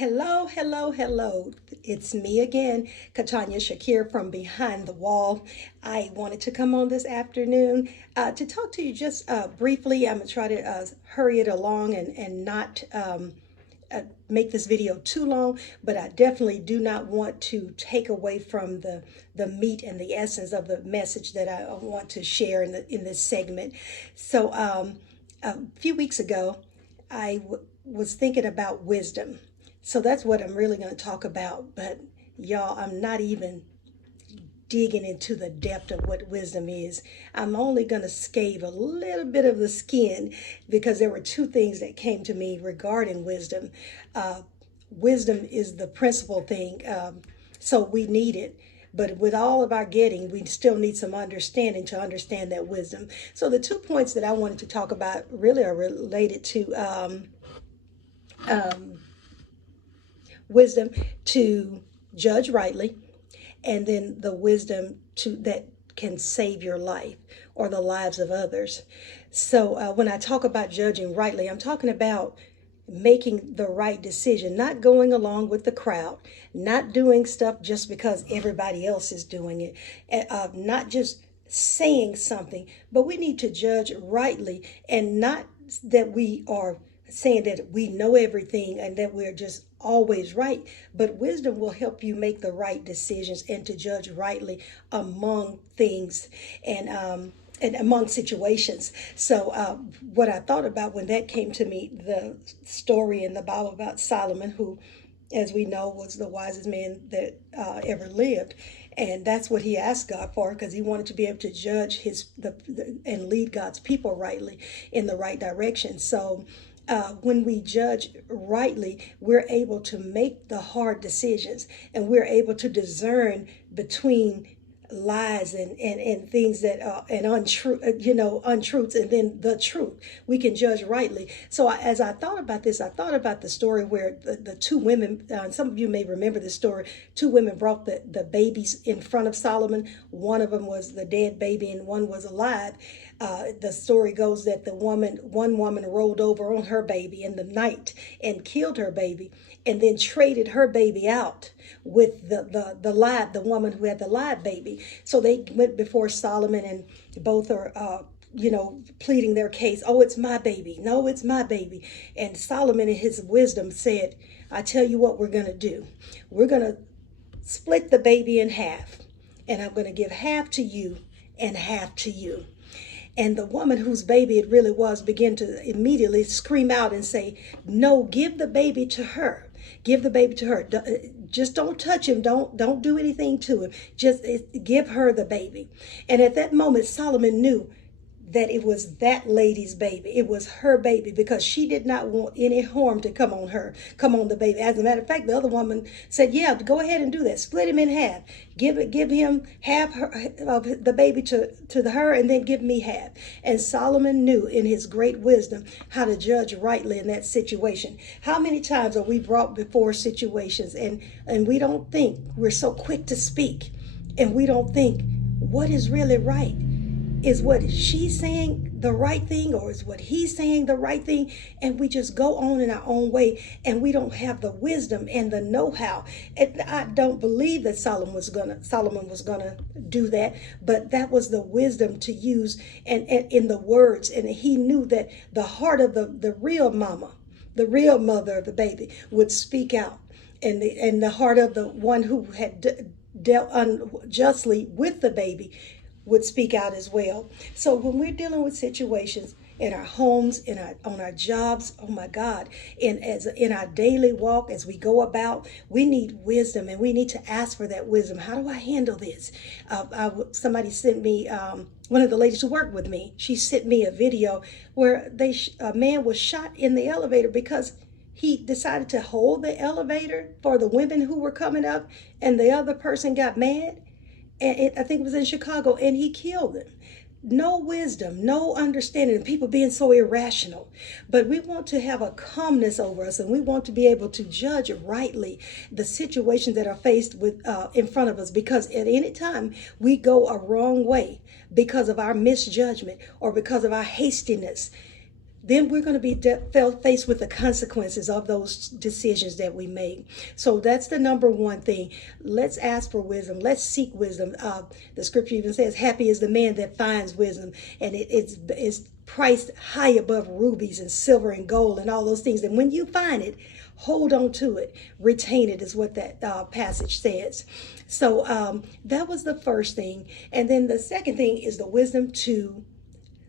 Hello, hello, hello. It's me again, Katanya Shakir from Behind the Wall. I wanted to come on this afternoon to talk to you just briefly. I'm going to try to hurry it along and not make this video too long, but I definitely do not want to take away from the meat and the essence of the message that I want to share in this segment. So a few weeks ago, was thinking about wisdom. So that's what I'm really going to talk about. But y'all, I'm not even digging into the depth of what wisdom is. I'm only going to scathe a little bit of the skin because there were two things that came to me regarding wisdom. Wisdom is the principal thing, so we need it. But with all of our getting, we still need some understanding to understand that wisdom. So the 2 points that I wanted to talk about really are related to wisdom to judge rightly, and then the wisdom to that can save your life or the lives of others. So when I talk about judging rightly, I'm talking about making the right decision, not going along with the crowd, not doing stuff just because everybody else is doing it, not just saying something, but we need to judge rightly, and not that we are saying that we know everything and that we're just always right, but wisdom will help you make the right decisions and to judge rightly among things and among situations. So what I thought about when that came to me, the story in the Bible about Solomon, who, as we know, was the wisest man that ever lived. And that's what he asked God for, because he wanted to be able to judge and lead God's people rightly in the right direction. So when we judge rightly, we're able to make the hard decisions, and we're able to discern between lies and things that and untruths, and then the truth. We can judge rightly. So as I thought about this, I thought about the story where the two women, some of you may remember this story. Two women brought the babies in front of Solomon. One of them was the dead baby and one was alive. The story goes that one woman rolled over on her baby in the night and killed her baby, and then traded her baby out with the woman who had the live baby. So they went before Solomon, and both are pleading their case. Oh, it's my baby. No, it's my baby. And Solomon in his wisdom said, I tell you what we're going to do. We're going to split the baby in half, and I'm going to give half to you and half to you. And the woman whose baby it really was began to immediately scream out and say, no, give the baby to her. Give the baby to her. Just don't touch him. Don't do anything to him. Just give her the baby. And at that moment, Solomon knew that it was that lady's baby. It was her baby, because she did not want any harm to come on the baby. As a matter of fact, the other woman said, yeah, go ahead and do that. Split him in half. Give him half of the baby to her, and then give me half. And Solomon knew in his great wisdom how to judge rightly in that situation. How many times are we brought before situations and we don't think, we're so quick to speak, and we don't think what is really right? Is what she's saying the right thing, or is what he's saying the right thing? And we just go on in our own way, and we don't have the wisdom and the know-how. And I don't believe that Solomon was gonna do that, but that was the wisdom to use and in the words. And he knew that the heart of the real mama, the real mother of the baby, would speak out, and the heart of the one who had dealt unjustly with the baby would speak out as well. So when we're dealing with situations in our homes, on our jobs, oh my God, in our daily walk as we go about, we need wisdom, and we need to ask for that wisdom. How do I handle this? Somebody sent me, one of the ladies who worked with me, she sent me a video where a man was shot in the elevator because he decided to hold the elevator for the women who were coming up, and the other person got mad. And I think it was in Chicago, and he killed them. No wisdom, no understanding, people being so irrational. But we want to have a calmness over us, and we want to be able to judge rightly the situations that are faced with in front of us, because at any time we go a wrong way because of our misjudgment or because of our hastiness, then we're going to be faced with the consequences of those decisions that we make. So that's the number one thing. Let's ask for wisdom. Let's seek wisdom. The scripture even says, happy is the man that finds wisdom. And it's priced high above rubies and silver and gold and all those things. And when you find it, hold on to it, retain it, is what that passage says. So that was the first thing. And then the second thing is the wisdom to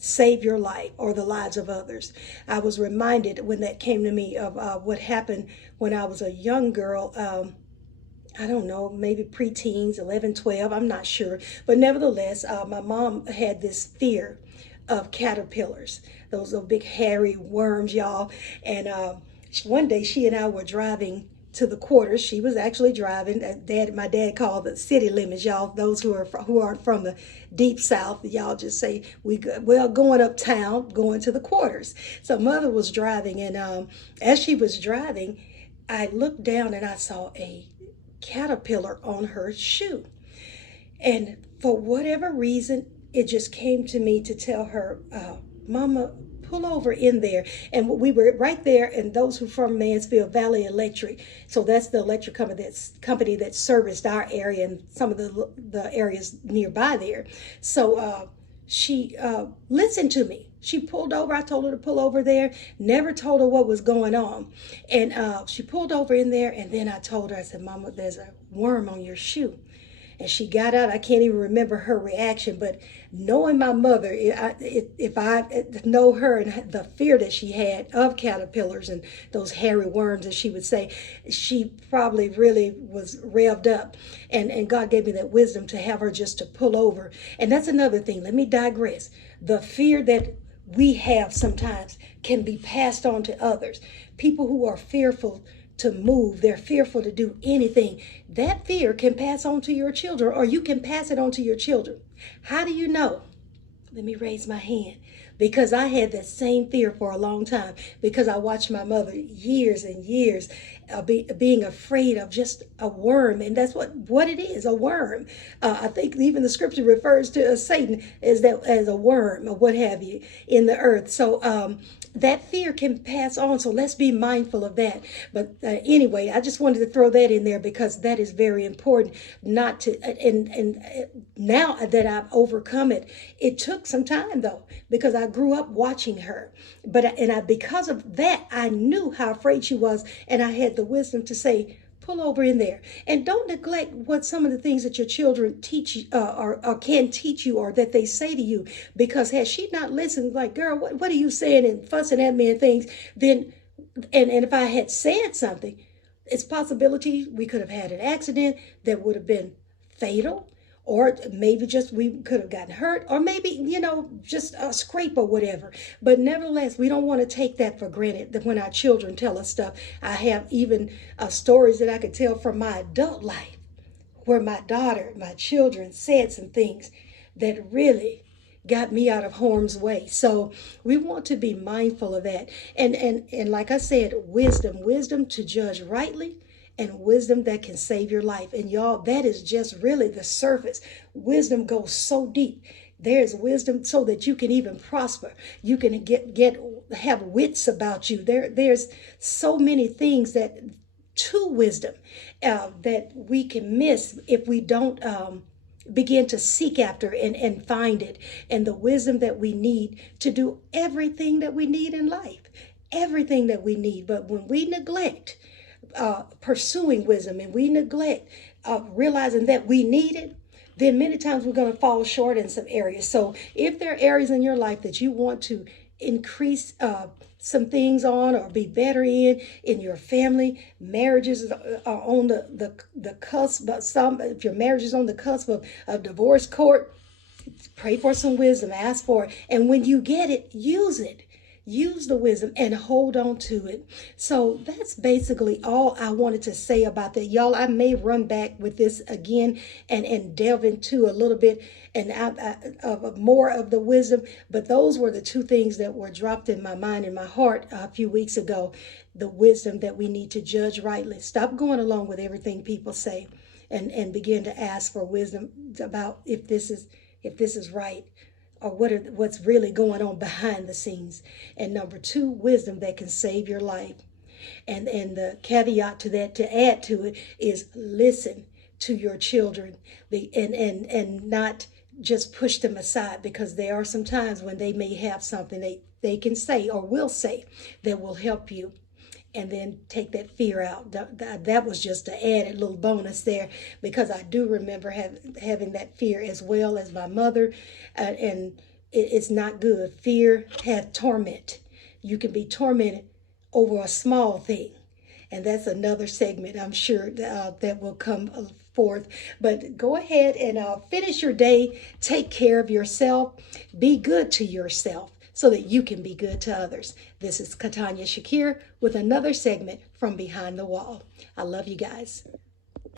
save your life or the lives of others. I was reminded when that came to me of what happened when I was a young girl. I don't know, maybe preteens, 11, 12, I'm not sure. But nevertheless, my mom had this fear of caterpillars, those little big hairy worms, y'all. And one day she and I were driving to the quarters. She was actually driving. My dad called the city limits, y'all. Those who aren't from the deep south, y'all just say going uptown, going to the quarters. So mother was driving, and as she was driving, I looked down and I saw a caterpillar on her shoe. And for whatever reason, it just came to me to tell her, Mama, pull over in there. And we were right there, and those who from Mansfield, Valley Electric, so that's the electric company that serviced our area and some of the areas nearby there. So she listened to me. She pulled over. I told her to pull over there. Never told her what was going on. And she pulled over in there, and then I told her, I said, Mama, there's a worm on your shoe. And she got out. I can't even remember her reaction, but knowing my mother, if I know her and the fear that she had of caterpillars and those hairy worms, as she would say, she probably really was revved up. And God gave me that wisdom to have her just to pull over. And that's another thing. Let me digress. The fear that we have sometimes can be passed on to others. People who are fearful to move, they're fearful to do anything. That fear can pass on to your children, or you can pass it on to your children. How do you know? Let me raise my hand. Because I had that same fear for a long time, because I watched my mother years and years being afraid of just a worm. And that's what it is, a worm. I think even the scripture refers to Satan as a worm or what have you in the earth. So that fear can pass on. So let's be mindful of that. But anyway, I just wanted to throw that in there because that is very important not to, and now that I've overcome it, it took some time though, because I grew up watching her. Because of that, I knew how afraid she was, and I had the wisdom to say, pull over in there. And don't neglect what some of the things that your children teach you or can teach you, or that they say to you. Because had she not listened, like, girl, what are you saying, and fussing at me and things, then, and if I had said something, it's possibility we could have had an accident that would have been fatal. Or maybe just we could have gotten hurt, or maybe, just a scrape or whatever. But nevertheless, we don't want to take that for granted, that when our children tell us stuff. I have even stories that I could tell from my adult life where my daughter, my children said some things that really got me out of harm's way. So we want to be mindful of that. And like I said, wisdom to judge rightly, and wisdom that can save your life. And y'all, that is just really the surface. Wisdom goes so deep. There's wisdom so that you can even prosper. You can have wits about you. There's so many things to wisdom that we can miss if we don't begin to seek after and find it. And the wisdom that we need to do everything that we need in life. Everything that we need. But when we neglect pursuing wisdom, and we neglect realizing that we need it, then many times we're going to fall short in some areas. So if there are areas in your life that you want to increase some things on, or be better in your family, marriages are on the cusp, but if your marriage is on the cusp of divorce court, pray for some wisdom, ask for it, and when you get it, use it. Use the wisdom and hold on to it. So that's basically all I wanted to say about that. Y'all, I may run back with this again and delve into a little bit of more of the wisdom. But those were the two things that were dropped in my mind and my heart a few weeks ago. The wisdom that we need to judge rightly. Stop going along with everything people say, and begin to ask for wisdom about if this is right. or what's really going on behind the scenes. And number two, wisdom that can save your life. And the caveat to that, to add to it, is listen to your children, and not just push them aside, because there are some times when they may have something they can say or will say that will help you, and then take that fear out. That was just an added little bonus there, because I do remember having that fear as well as my mother, and it's not good. Fear has torment. You can be tormented over a small thing, and that's another segment, I'm sure, that will come forth. But go ahead and finish your day. Take care of yourself. Be good to yourself so that you can be good to others. This is Katanya Shakir with another segment from Behind the Wall. I love you guys.